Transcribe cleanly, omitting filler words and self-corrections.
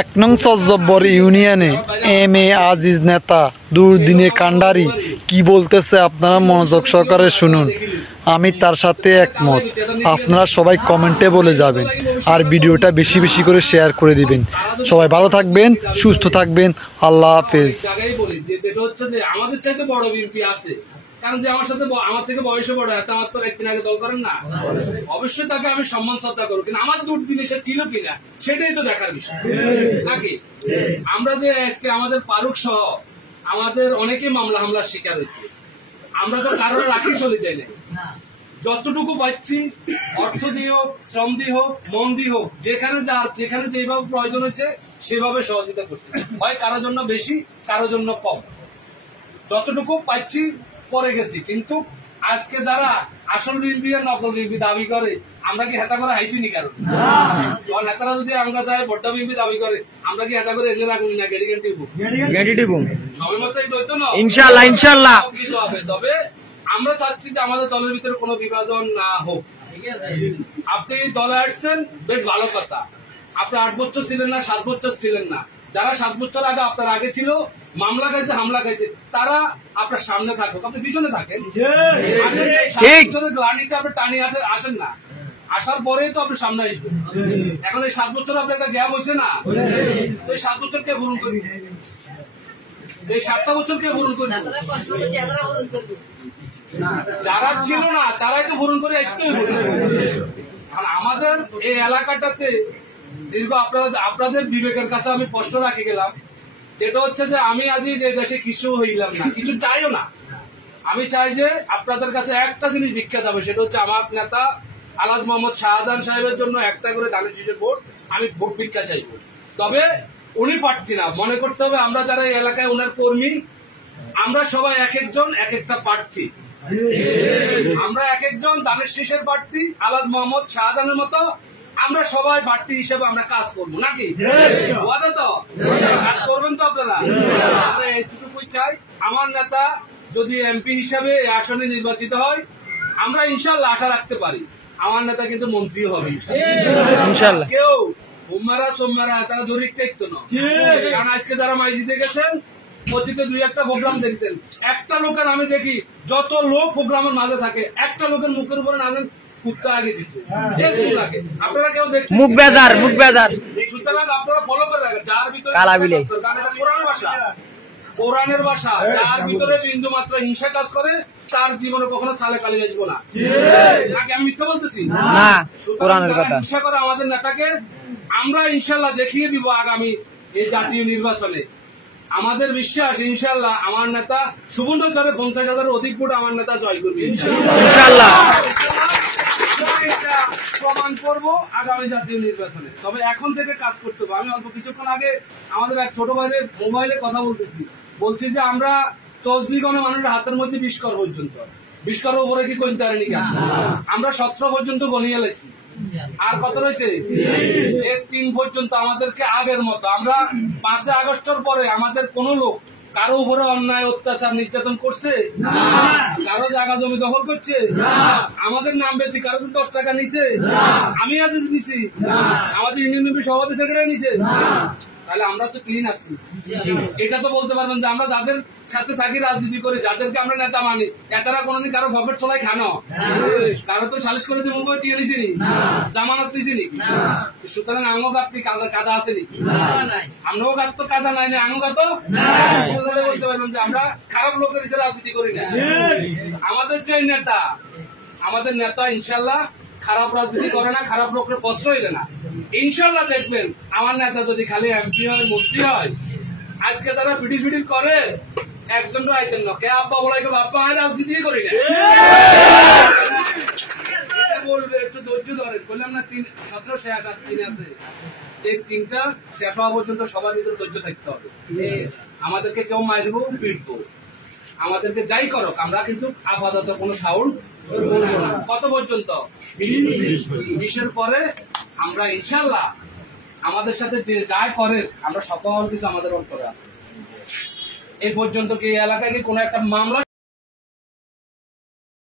এক নং সজ্জব্বর ইউনিয়নে এম.এ. আজিজ নেতা দুর্দিনে কান্ডারি কি বলতেছে আপনারা মনোযোগ সহকারে শুনুন। আমি তার সাথে একমত। আপনারা সবাই কমেন্টে বলে যাবেন আর ভিডিওটা বেশি বেশি করে শেয়ার করে দিবেন। সবাই ভালো থাকবেন, সুস্থ থাকবেন। আল্লাহ হাফেজ। আমাদের চাইতে বড় বিএনপি আছে, কারণ যে আমার সাথে আমার থেকে বয়সে বড় আমার তো একদিন আগে দল করেন না, অবশ্যই তাকে আমি সম্মান শ্রদ্ধা করবো, কিন্তু আমার দুর্দিনে সে ছিল কিনা সেটাই তো দেখার বিষয় নাকি। আমরা যে আজকে আমাদের ফারুক সহ আমাদের অনেকে মামলা হামলার শিকার হয়েছে, আমরা তো কারণে রাখি চলে যাই না। যতটুকু পাচ্ছি অর্থ দিয়ে হোক, শ্রম দিয়ে হোক, মন দিয়ে হোক, যেখানে যেখানে যেভাবে প্রয়োজন হয়েছে সেভাবে সহযোগিতা করছি। হয় কারোর জন্য বেশি, কারোর জন্য কম, যতটুকু পাচ্ছি পরে গেছি। কিন্তু আজকে যারা আসল বিএনপি আর নকল বিএনপি দাবি করে, আমরা কি হেতা করে হাইছি নি? কারণ হেতারা যদি আমরা যাই বড্ডা বিএনপি দাবি করে, আমরা কি হেতা করে এনে রাখুন না? গ্যারেন্টি সবাই মতো হইতো না, ইনশাআল্লাহ ইনশাআল্লাহ কিছু হবে। তবে আমরা চাচ্ছি যে আমাদের দলের ভিতরে কোনো বিভাজন না হোক। আপনি দলে আসছেন, বেশ ভালো কথা। আপনি 8 বছর ছিলেন না, 7 বছর ছিলেন না। যারা 7 বছর আগে আপনার আগে ছিল, মামলা খাইছে, হামলা খাইছে, তারা আপনার সামনে থাকুক, আপনি পিছনে থাকেন। গ্লানিটা আপনি টানি আসেন না, আসার পরেই তো আপনি সামনে আসবেন। এখন এই 7 বছর আপনার একটা গ্যাপ হয়েছে না, এই 7 বছর কে পূরণ করবে? এই 7টা বছর কে পূরণ করবে? যারা ছিল না তারাই তো পূরণ করে আসতে হবে। আমাদের এই এলাকাটাতে দীর্ঘ আপনাদের বিবেকের কাছে আমি প্রশ্ন রাখি গেলাম, যেটা হচ্ছে যে আমি আজ যে দেশে কিছু হইলাম না, কিছু চাইও না। আমি চাই যে আপনাদের কাছে একটা জিনিস ভিক্ষা যাবে, সেটা হচ্ছে আমার নেতা আলহাজ মোহাম্মদ শাহজাহান সাহেবের জন্য একটা করে ধানের শীষের ভোট, আমি ভোট ভিক্ষা চাইব। তবে উনি প্রার্থী না, মনে করতে হবে আমরা যারা এই এলাকায় ওনার কর্মী, আমরা সবাই এক একজন এক একটা প্রার্থী। আমরা এক একজন ধানের শীষের প্রার্থী, আলহাজ মোহাম্মদ শাহজাহানের মতো আমরা সবাই প্রার্থী হিসেবে আমরা কাজ করবো, নাকি? তো কাজ করবেন তো আপনারা? আমরা এইটুকুই চাই, আমার নেতা যদি এমপি হিসাবে এই আসনে নির্বাচিত হয়, আমরা ইনশাল্লাহ আশা রাখতে পারি আমার নেতা কিন্তু মন্ত্রী হবে ইনশাল্লাহ। কেউ হুম্মারা সোম্মারা তারা জরিক থাকতো না, কারণ আজকে যারা মাইজিতে গেছেন অতীতে 2-1টা প্রোগ্রাম দেখছেন, একটা লোকের আমি দেখি যত লোক প্রোগ্রামের মাঝে থাকে, একটা লোকের মুখের উপরে নামেন কুত্তা আগে দিচ্ছে, আপনারা কেউ দেখছেন? মুখ বেজার সুতরাং আপনারা ফলো করে রাখেন, যার ভিতরে কোরআনের ভাষা, কোরআনের ভাষা, যার ভিতরে বিন্দু মাত্র হিংসা কাজ করে তার জীবনে কখনো চালে কালি আসবো না। নাকি আমি মিথ্যা বলতেছি? হিংসা করে আমাদের নেতাকে আমরা ইনশাল্লাহ দেখিয়ে দিব আগামী এই জাতীয় নির্বাচনে। আমাদের বিশ্বাস ইনশাল্লাহ আমার নেতা সুবর্ণচরে 50,000 অধিক ভোট আমার নেতা জয় করবে ইনশাল্লাহ। প্রমাণ করবো আগামী জাতীয় নির্বাচনে। তবে এখন থেকে কাজ করতে হবে। আমি অল্প কিছুক্ষণ আগে আমাদের এক ছোট ভাইয়ের মোবাইলে কথা বলছি যে আমরা তসবিগণে মানুষের হাতের মধ্যে 20 কর পর্যন্ত, 20 করের উপরে কি কইতে পারেনি? আমরা 17 পর্যন্ত গনিয়ে লেছি, আর কত রয়েছে? 3 পর্যন্ত। আমাদেরকে আগের মতো আমরা 5 আগস্টের পরে আমাদের কোন লোক কারো উপরে অন্যায় অত্যাচার নির্যাতন করছে? কারো জায়গা জমি দখল করছে? আমাদের নাম বেশি কারো 10 টাকা নিছে? আমি আজ নিছি, আমাদের ইউনিয়ন সভাপতি সেক্রেটারি নিছে। তাহলে আমরা তো ক্লিন আছি। এটা তো বলতে পারবেন যে আমরা যাদের সাথে থাকি, রাজনীতি করি, যাদেরকে আমরা নেতা মানি, এটারা কোনোদিন কারো পকেট চলাই খানো, কারো তো সালিশ করে দিব টিয়ে নিছি নি, জামানত দিছি নি। সুতরাং আঙ্গ গাত্তি কাদা আছে নি? আমরাও গাত তো কাদা নাই না, আঙ্গ গাত বলতে পারবেন যে আমরা খারাপ লোকের হিসেবে রাজনীতি করি না। আমাদের যে নেতা, আমাদের নেতা ইনশাল্লাহ খারাপ রাজনীতি করে না, খারাপ লোকের প্রশ্রয় দেয় না। ইনশাল্লাহ দেখবেন আমার নেতা যদি খালি এমপি হয়, মন্ত্রী হয়, আজকে তারা পিটি করে একজন আইতেন না, কে আব্বা বলাই বাপ্পা হয়, রাজনীতি করি না বলবে। একটু ধৈর্য ধরেন, বললাম না 17 শেষ 3 আছে, এই 3টা শেষ হওয়া পর্যন্ত সবার ভিতরে ধৈর্য থাকতে হবে। আমাদেরকে কেউ মারবো, পিটবো, আমাদেরকে যাই করুক, আমরা কিন্তু আপাতত কোনো সাউন্ড করবো না। কত পর্যন্ত? 20-এর পরে আমরা ইনশাল্লাহ আমাদের সাথে যে যাই করে আমরা সকল কিছু আমাদের অন্তরে আছে। এই পর্যন্ত কি এলাকায় কি কোন একটা মামলা